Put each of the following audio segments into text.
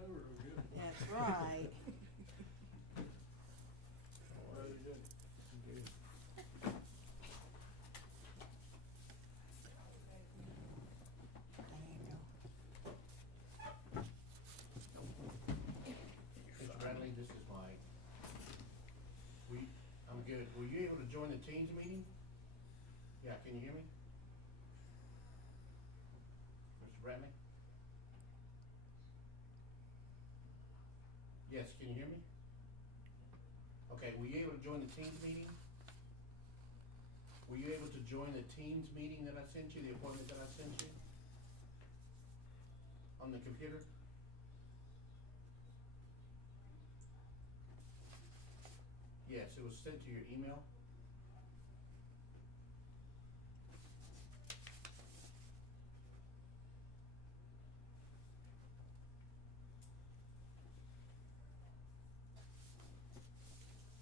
never forget. That's right. Very good. Daniel. Mr. Bradley, this is Mike. I'm good. Were you able to join the Teams meeting? Yeah, can you hear me? Mr. Bradley? Yes, can you hear me? Okay, were you able to join the Teams meeting? Were you able to join the Teams meeting that I sent you, the appointment that I sent you? On the computer? Yes, it was sent to your email.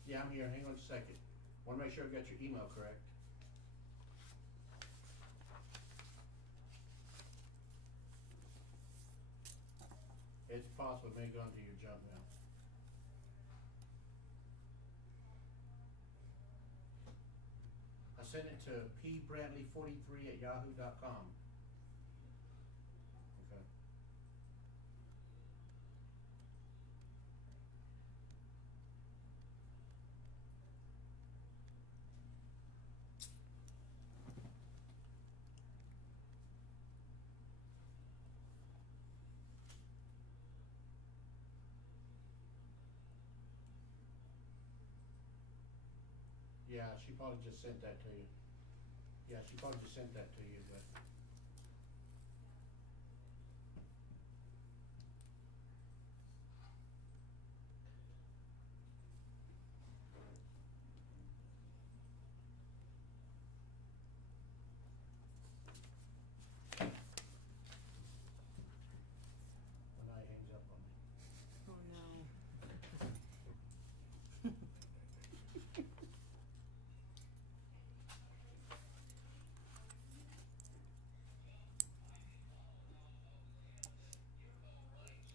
Yeah, I'm here. Hang on a second. Want to make sure I got your email correct. It's possible it may have gone to your junk mail. I sent it to pbradley43@yahoo.com. Okay. Yeah, she probably just sent that to you. Yeah, she probably just sent that to you, but. When I hangs up on me. Oh, no.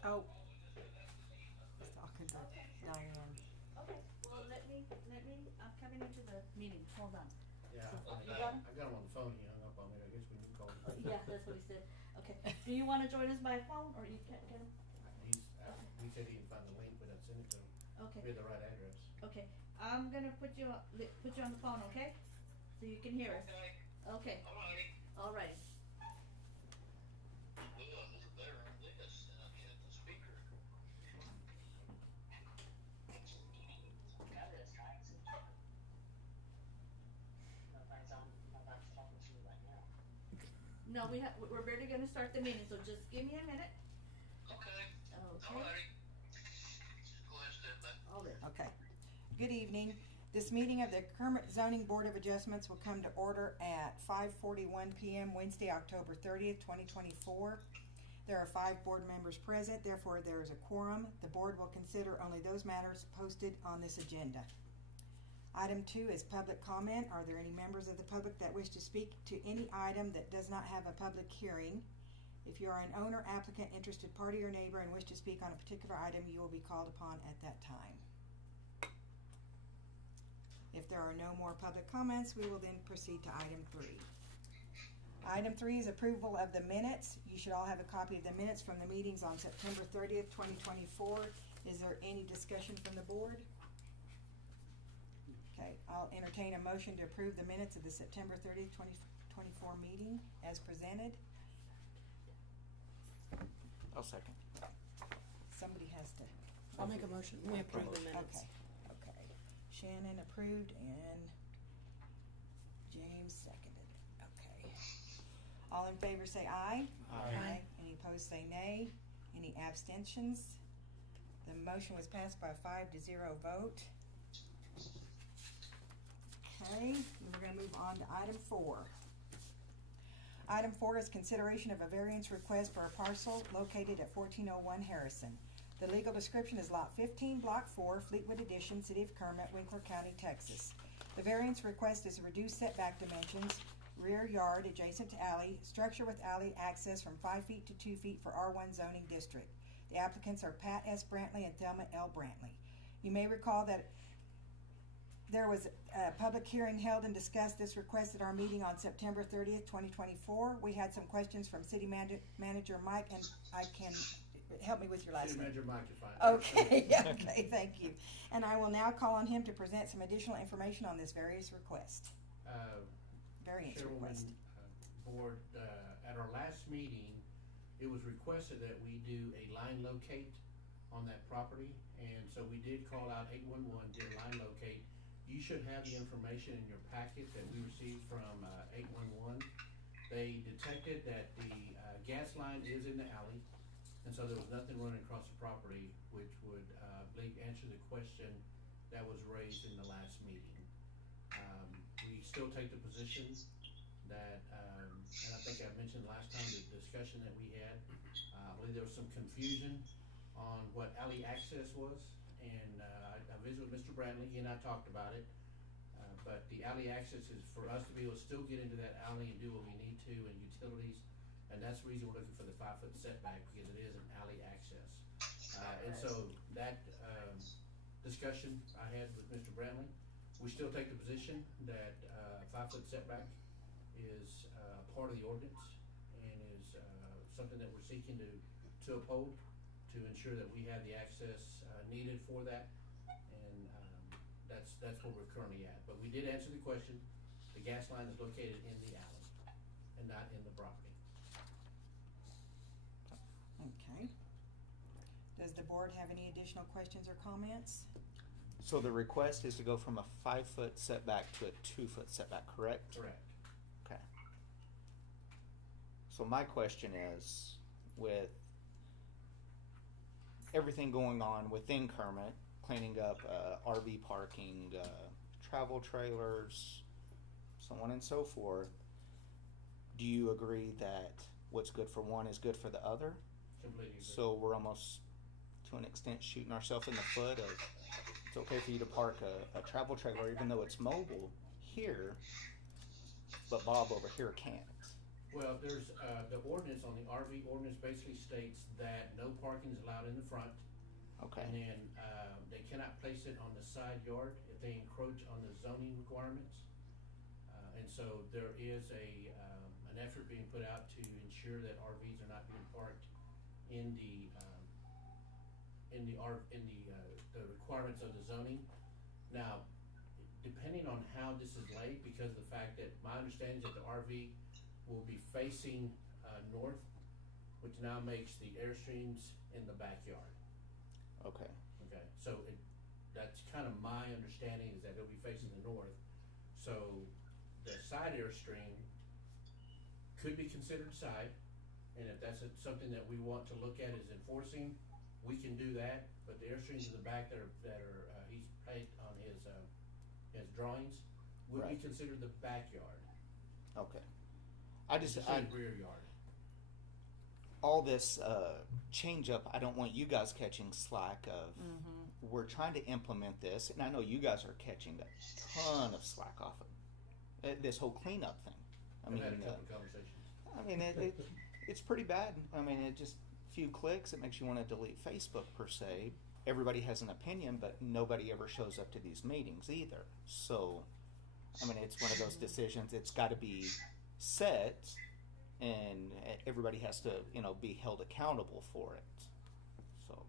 Oh. He's talking to Diane. Okay, well, I'm coming into the meeting, hold on. Yeah, So, I you got him? got him on the phone. He hung up on me. I guess when you called. Yeah, that's what he said. Okay, do you wanna join us by phone, or you can't get him? He said he can find the link, but I sent it to him. We Okay, had the right address. okay, I'm gonna put you on the phone, okay? So you can hear us. Okay, alright. Well, a little better on this than I had the speaker. No, we're barely gonna start the meeting, so just give me a minute. Okay. Okay. Alrighty. Just go ahead and step back. All right. Okay. Good evening. This meeting of the Kermit Zoning Board of Adjustments will come to order at 5:41 p.m. Wednesday, October 30th, 2024. There are 5 board members present, therefore there is a quorum. The board will consider only those matters posted on this agenda. Item 2 is public comment. Are there any members of the public that wish to speak to any item that does not have a public hearing? If you are an owner, applicant, interested party, or neighbor and wish to speak on a particular item, you will be called upon at that time. If there are no more public comments, we will then proceed to item 3. Item 3 is approval of the minutes. You should all have a copy of the minutes from the meetings on September 30th, 2024. Is there any discussion from the board? Okay, I'll entertain a motion to approve the minutes of the September 30th, 2024 meeting as presented. I'll second. Somebody has to. I'll make a motion. We approve the minutes. Okay. Shannon approved and James seconded. Okay. All in favor say aye. Aye. Any opposed say nay. Any abstentions? The motion was passed by a 5-0 vote. Okay, we're going to move on to item 4. Item 4 is consideration of a variance request for a parcel located at 1401 Harrison. The legal description is Lot 15, Block 4, Fleetwood Addition, City of Kermit, Winkler County, Texas. The variance request is reduced setback dimensions, rear yard adjacent to alley, structure with alley access from 5 feet to 2 feet for R1 zoning district. The applicants are Pat S. Brantley and Thelma L. Brantley. You may recall that there was a public hearing held and discussed this request at our meeting on September 30th, 2024. We had some questions from City Manager Mike, and I can, help me with your last City name. Manager Mike is fine. Okay, okay, thank you. And I will now call on him to present some additional information on this various request. Variance Chairwoman, request. Board, at our last meeting, it was requested that we do a line locate on that property, and so we did call out 811, did a line locate. You should have the information in your packet that we received from 811. They detected that the gas line is in the alley, and so there was nothing running across the property, which would, I believe, answer the question that was raised in the last meeting. We still take the position that, and I think I mentioned last time, the discussion that we had, I believe there was some confusion on what alley access was, and I visited with Mr. Brantley, he and I talked about it. But the alley access is for us to be able to still get into that alley and do what we need to and utilities, and that's the reason we're looking for the 5-foot setback, because it is an alley access. And so that discussion I had with Mr. Brantley, we still take the position that 5-foot setback is part of the ordinance and is something that we're seeking to uphold, to ensure that we have the access needed for that, and that's where we're currently at. But we did answer the question. The gas line is located in the alley and not in the property. Okay. Does the board have any additional questions or comments? So the request is to go from a 5-foot setback to a 2-foot setback, correct? Correct. Okay. So my question is, with everything going on within Kermit, cleaning up RV parking, travel trailers, so on and so forth, do you agree that what's good for one is good for the other? Completely agree. So we're almost, to an extent, shooting ourselves in the foot of, it's okay for you to park a travel trailer even though it's mobile here, but Bob over here can't. Well, there's, the ordinance on the RV ordinance basically states that no parking is allowed in the front. Okay. And then, they cannot place it on the side yard if they encroach on the zoning requirements. And so there is an effort being put out to ensure that RVs are not being parked in the requirements of the zoning. Now, depending on how this is laid, because of the fact that my understanding is that the RV will be facing north, which now makes the Airstreams in the backyard. Okay. Okay, so that's kind of my understanding, is that it'll be facing the north. So the side Airstream could be considered side, and if that's something that we want to look at as enforcing, we can do that. But the Airstreams in the back that are he's paid on his drawings would be Right. considered the backyard. Okay. I Rear yard. all this change up, I don't want you guys catching slack of, we're trying to implement this, and I know you guys are catching a ton of slack off of this whole cleanup thing. I We've mean, had a couple of conversations. I mean, it's pretty bad. I mean, it just few clicks, it makes you want to delete Facebook per se. Everybody has an opinion, but nobody ever shows up to these meetings either. So, I mean, it's one of those decisions. It's got to be set, and everybody has to, be held accountable for it. So,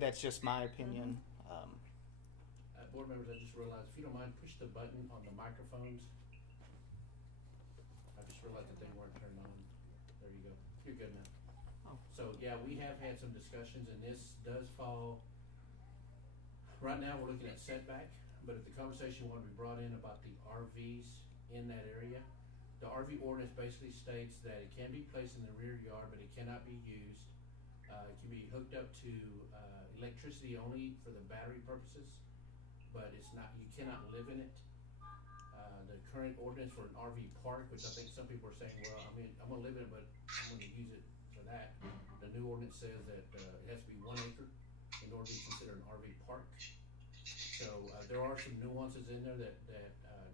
that's just my opinion. Board members, I just realized, if you don't mind, push the button on the microphones. I just realized that they weren't turned on. There you go. You're good now. So, yeah, we have had some discussions, and this does fall, right now, we're looking at setback, but if the conversation wanted to be brought in about the RVs in that area, the RV ordinance basically states that it can be placed in the rear yard, but it cannot be used. It can be hooked up to, electricity only for the battery purposes, but it's not, you cannot live in it. The current ordinance for an RV park, which I think some people are saying, well, I mean, I'm gonna live in it, but I'm gonna use it for that. The new ordinance says that, it has to be 1 acre in order to be considered an RV park. So, there are some nuances in there that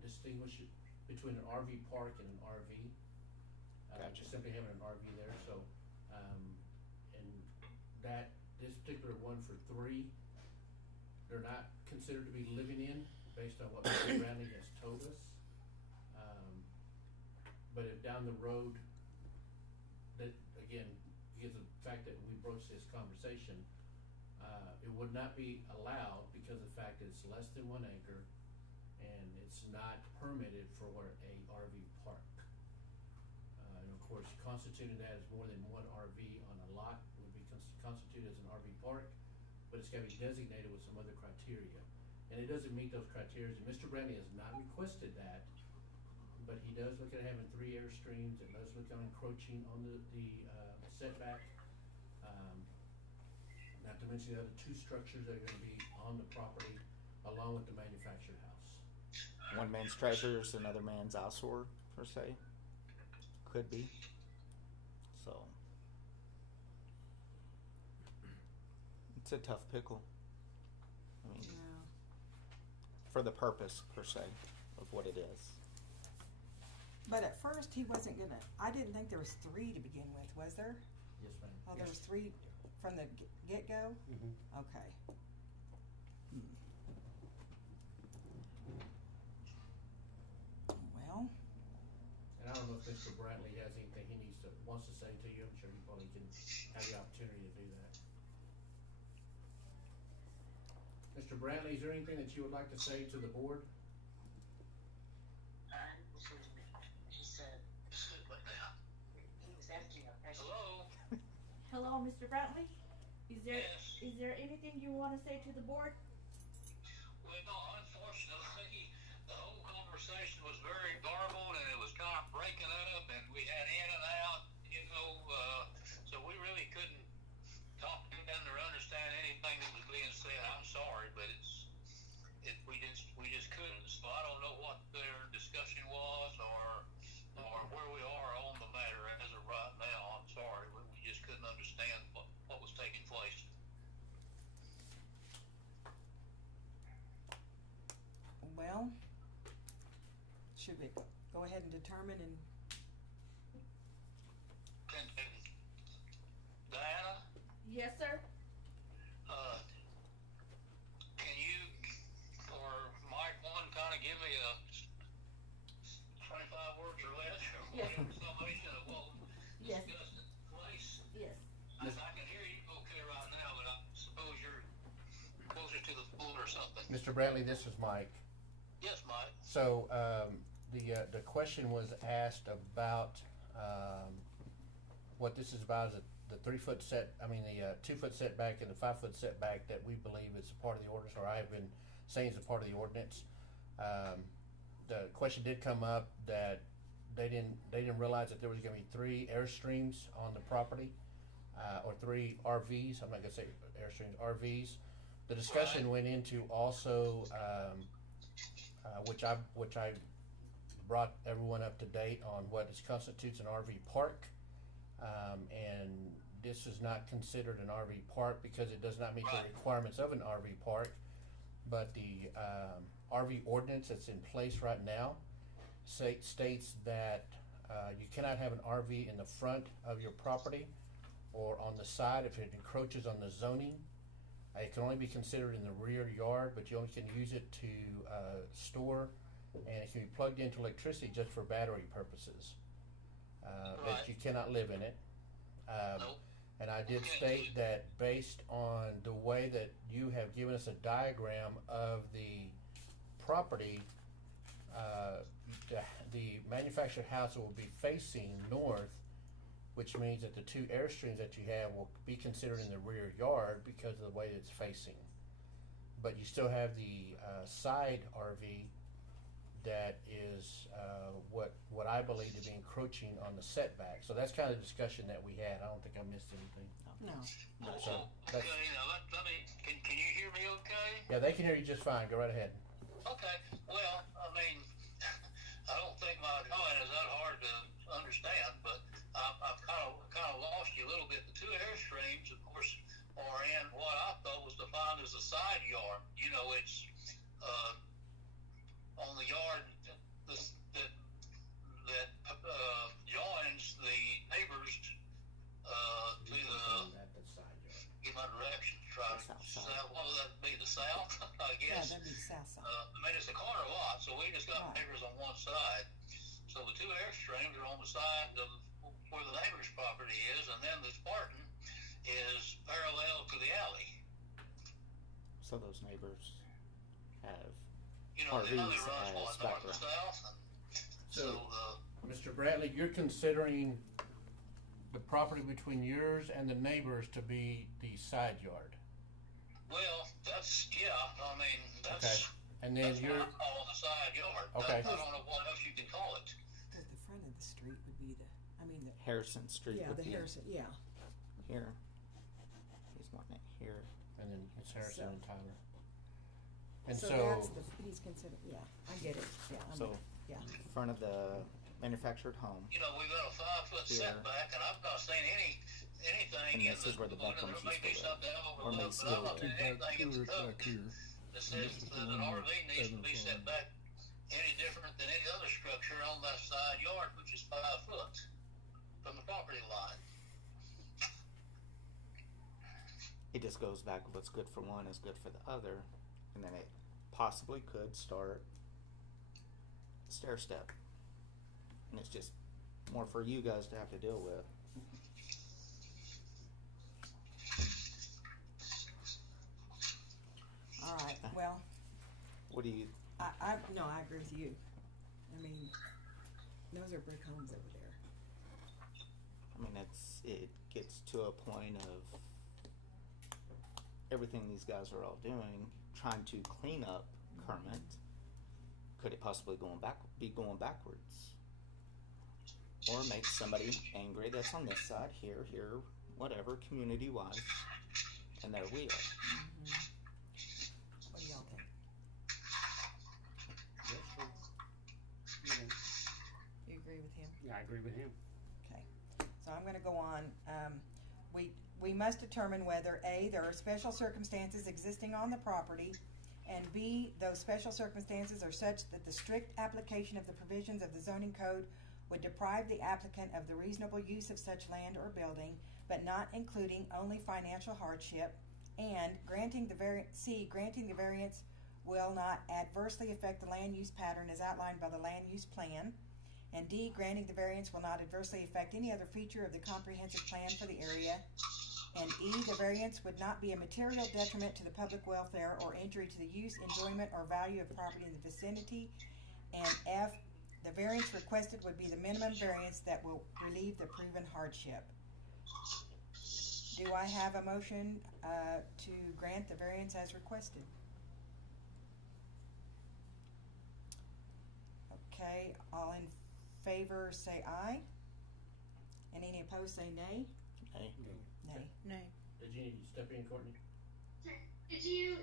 distinguish it between an RV park and an RV. Gotcha. Just simply having an RV there, so, and particular one for 3, they're not considered to be living in, based on what Mr. Bradley has told us. But if down the road, that, again, because of the fact that we broached this conversation, it would not be allowed because of the fact that it's less than 1 acre and it's not permitted for a RV park. And of course, constituting that as more than 1 RV on a lot would be constituted as an RV park, but it's gotta be designated with some other criteria. And it doesn't meet those criteria, and Mr. Bradley has not requested that, but he does look at having 3 airstreams, it does look on encroaching on the setback. Not to mention the other 2 structures that are gonna be on the property, along with the manufactured house. One man's treasure is another man's eyesore, per se. Could be. So. It's a tough pickle. I mean, Yeah. for the purpose, per se, of what it is. But at first, he wasn't gonna, I didn't think there was 3 to begin with, was there? Yes, ma'am. Oh, there was 3 from the get-go? Mhm. Okay. Well, And I don't know if Mr. Bradley has anything wants to say to you, I'm sure you probably can have the opportunity to do that. Mr. Bradley, is there anything that you would like to say to the board? He said, What now? he was asking a question. Hello? Hello, Mr. Brantley? Yes. Is there anything you wanna say to the board? Well, no, unfortunately, the whole conversation was very garbled and it was kind of breaking up and we had in and out, so we really couldn't talk to them or understand anything that was being said. I'm sorry, but we just couldn't. So I don't know what their discussion was or where we are on the matter as of right now. I'm sorry, we just couldn't understand what was taking place. well, should we go ahead and determine and, And Diana, Yes, sir? can you, or Mike, kind of give me a 25 words or less, or Yes. summation of what was Yes. discussed in place? Yes. I can hear you okay right now, but I suppose you're closer to the phone or something. Mr. Bradley, this is Mike. Yes, Mike. So, the question was asked about, what this is about is the 3-foot the 2-foot setback and the 5-foot setback that we believe is a part of the ordinance, or I have been saying is a part of the ordinance. The question did come up that they didn't realize that there was gonna be 3 airstreams on the property, or 3 RVs, I'm not gonna say airstreams, RVs. The discussion went into also, which I brought everyone up to date on what constitutes an RV park. And this is not considered an RV park because it does not meet the requirements of an RV park. But the RV ordinance that's in place right now states that you cannot have an RV in the front of your property or on the side if it encroaches on the zoning. It can only be considered in the rear yard, but you only can use it to store, and it can be plugged into electricity just for battery purposes. But you cannot live in it. Nope. And I did state that based on the way that you have given us a diagram of the property, the manufactured house will be facing north, which means that the 2 airstreams that you have will be considered in the rear yard because of the way it's facing. But you still have the side RV that is what I believe to be encroaching on the setback. So that's kind of the discussion that we had. I don't think I missed anything. no. So Okay, that's, now let me, can you hear me okay? yeah, they can hear you just fine. Go right ahead. Okay, well, I mean, I don't think my comment is that hard to understand, but I've kind of lost you a little bit. The 2 airstreams, of course, are in what I thought was defined as a side yard. You know, it's on the yard that joins the neighbors to the That side yard. give my directions. got Right. neighbors on one side. So the two Airstreams are on the side of where the neighbor's property is, and then the Spartan is parallel to the alley. So those neighbors have You know, the alley RVs runs as north and background. south, and So- so Mr. Bradley, you're considering the property between yours and the neighbors to be the side yard. well, that's I mean that's And then that's what you're, I call the side yard. Okay. I don't know what else you can call it. Because the front of the street would be the Harrison Street yeah, would the be Harrison, yeah. here. He's wanting it here. and then it's Harrison So- and Tyler. And So so, that's he's considered, yeah, I get it, yeah. So Yeah. in front of the manufactured home. You know, we've got a 5-foot Here. setback, and I've not seen anything And in this is where the code, Beckhams and there may used be to live. something Or may overlooked, but I've not still seen live. anything in the code back here. that says that an RV needs to be set back any different than any other structure on that side yard, which is 5 foot from the property line. It just goes back, what's good for one is good for the other, and then it possibly could start stair step. And it's just more for you guys to have to deal with. All right, well, What do you, I agree with you. I mean, those are brick homes over there. I mean, it gets to a point of everything these guys are all doing, trying to clean up Kermit. Could it possibly be going backwards? Or make somebody angry that's on this side, here, whatever, community-wise, and their wheel. What do y'all think? You agree with him? Yeah, I agree with him. So I'm gonna go on, we must determine whether A, there are special circumstances existing on the property, and B, those special circumstances are such that the strict application of the provisions of the zoning code would deprive the applicant of the reasonable use of such land or building, but not including only financial hardship, and granting the variance will not adversely affect the land use pattern as outlined by the land use plan. And D, granting the variance will not adversely affect any other feature of the comprehensive plan for the area. And E, the variance would not be a material detriment to the public welfare or injury to the use, enjoyment, or value of property in the vicinity. And F, the variance requested would be the minimum variance that will relieve the proven hardship. Do I have a motion to grant the variance as requested? Okay, all in favor say aye, and any opposed say nay. Hey, Nay. Nay. did you need to step in, Courtney? Sorry. Did you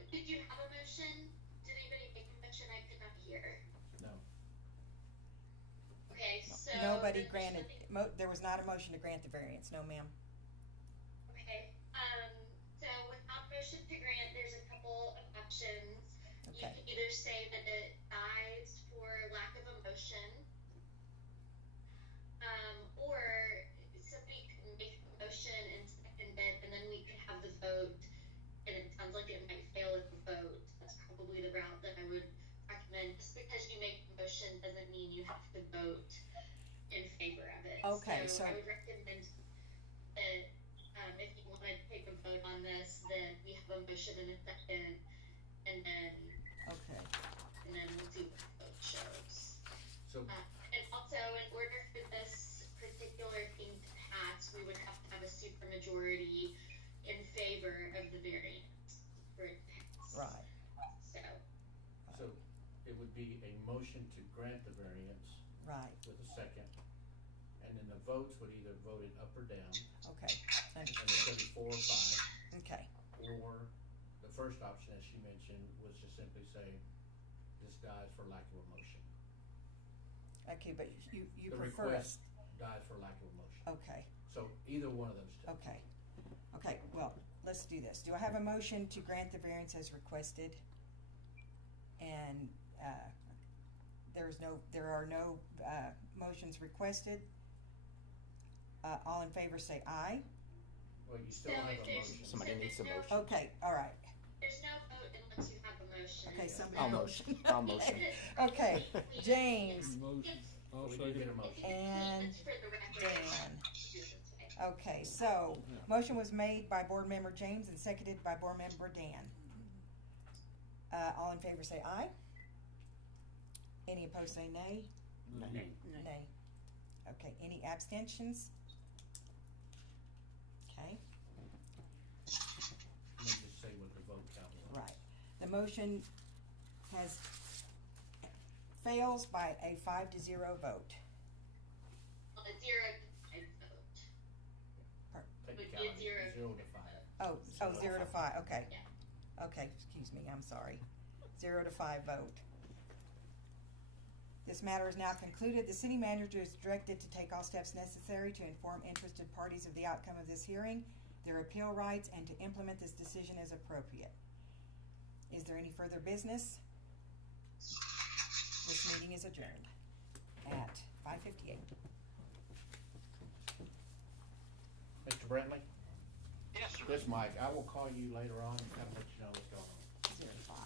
have a motion? Did anybody make a motion? I could not hear. No. Okay, so Nobody the granted, motion- there was not a motion to grant the variance, no ma'am. Okay. So without motion to grant, there's a couple of options. You Okay. can either say that it dies for lack of a motion, or somebody could make a motion and second it, and then we could have the vote. And it sounds like it might fail at the vote. That's probably the route that I would recommend. Just because you make a motion doesn't mean you have to vote in favor of it. Okay, so- I would recommend that if you want to take a vote on this, that we have a motion and a second, and then Okay, we'll see what the vote shows. So, And also, in order for this particular thing to pass, we would have to have a supermajority in favor of the variance for it to pass. right, So, it would be a motion to grant the variance right, with a second, and then the votes would either vote it up or down, okay, and it could be 4 or 5, okay, or the first option, as she mentioned, was just simply say, this dies for lack of a motion. okay, but you The prefer us, request dies for lack of a motion. okay, So either one of those two. okay. Okay, well, let's do this. Do I have a motion to grant the variance as requested? And, there are no, motions requested. All in favor say aye. Well, you still So have if a there's- motion. Somebody needs a there's motion. no- Okay, all right, there's no vote unless to have a motion. Okay, somebody. I'll motion. I'll motion. Okay, James Motion. I'll We did second. get a motion. and For the record. Dan. Okay, so, motion was made by Board Member James and seconded by Board Member Dan. All in favor say aye. Any opposed say nay. Nay. Nay. Okay, any abstentions? Okay, Let me just say what the vote count was. right. The motion fails by a 5-0 vote. Well, a 0 to 5 vote. Take the Would count, be 0. 0 to 5. Oh, 0 to 5, okay. Yeah. Okay, excuse me, I'm sorry. 0 to 5 vote. This matter is now concluded. The city manager is directed to take all steps necessary to inform interested parties of the outcome of this hearing, their appeal rights, and to implement this decision as appropriate. Is there any further business? This meeting is adjourned at 5:58. Mr. Brentley, Yes, sir. this is Mike. I will call you later on and kind of let you know what's going on. 0 to 5.